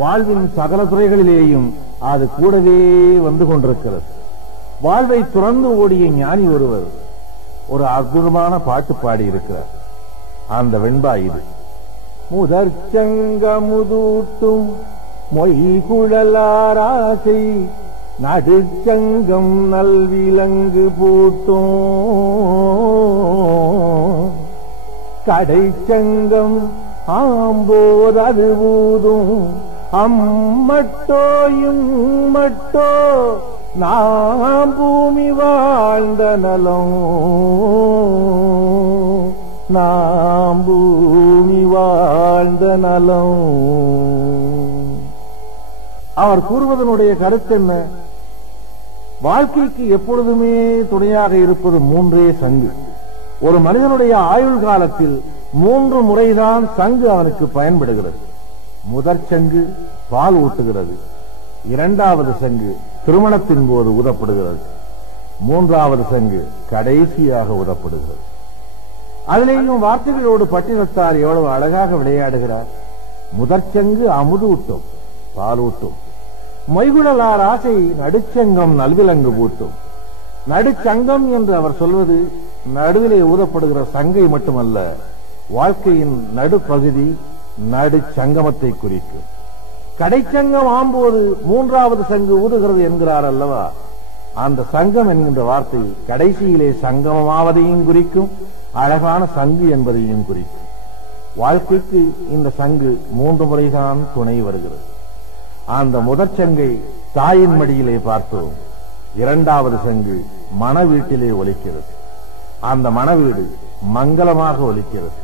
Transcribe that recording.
வாழ்வின் சகல துறைகளிலேயும் அது கூடவே வந்து கொண்டிருக்கிறது. வாழ்வை துறந்து ஓடிய ஞானி ஒருவர் ஒரு அற்புதமான பாட்டு பாடி இருக்கிறார். அந்த வெண்பா இது: முதற்சங்கமுதூட்டும் மொய்குழலாராசை நடுச்சங்கம் நல்விலங்கு பூட்டும் கடைச்சங்கம் ஆம்போதது ஊதும் அம்மட்டோயும் மட்டோ நாம் பூமி வாழ்ந்த நலம் நாம் பூமி வாழ்ந்த நலம். அவர் கூறுவதனுடைய கருத்து என்ன? வாழ்க்கைக்கு எப்பொழுதுமே துணையாக இருப்பது மூன்றே சங்கு. ஒரு மனிதனுடைய ஆயுள் காலத்தில் 3 முறைதான் சங்கு அவனுக்கு பயன்படுகிறது. முதற் சங்கு பால் ஊட்டுகிறது, 2வது சங்கு திருமணத்தின் போது ஊதப்படுகிறது, 3வது சங்கு கடைசியாக ஊதப்படுகிறது. அதிலேயும் வார்த்தைகளோடு பட்டினத்தார் எவ்வளவு அழகாக விளையாடுகிறார். முதற்சங்கு அமுதூட்டும், பாலூட்டும், மொய்குழலார் ஆசை நடுச்சங்கம் நல்விலங்கு பூட்டும். நடுச்சங்கம் என்று அவர் சொல்வது நடுவிலே ஊதப்படுகிற சங்கை மட்டுமல்ல, வாழ்க்கையின் நடுப்பகுதி நடுச்சங்கமத்தை குறிக்கும். கடைச்சங்கம் ஆம்போது 3வது சங்கு ஊதுகிறது என்கிறார் அல்லவா? அந்த சங்கம் என்கின்ற வார்த்தை கடைசியிலே சங்கமமாவதையும் குறிக்கும், அழகான சங்கு என்பதையும் குறிக்கும். வாழ்க்கைக்கு இந்த சங்கு 3 முறைதான் துணை வருகிறது. அந்த முதற் சங்கை தாயின் மடியிலே பார்த்தோம். 2வது சங்கு மண வீட்டிலே ஒலிக்கிறது. அந்த மணவீடு மங்களமாக ஒலிக்கிறது.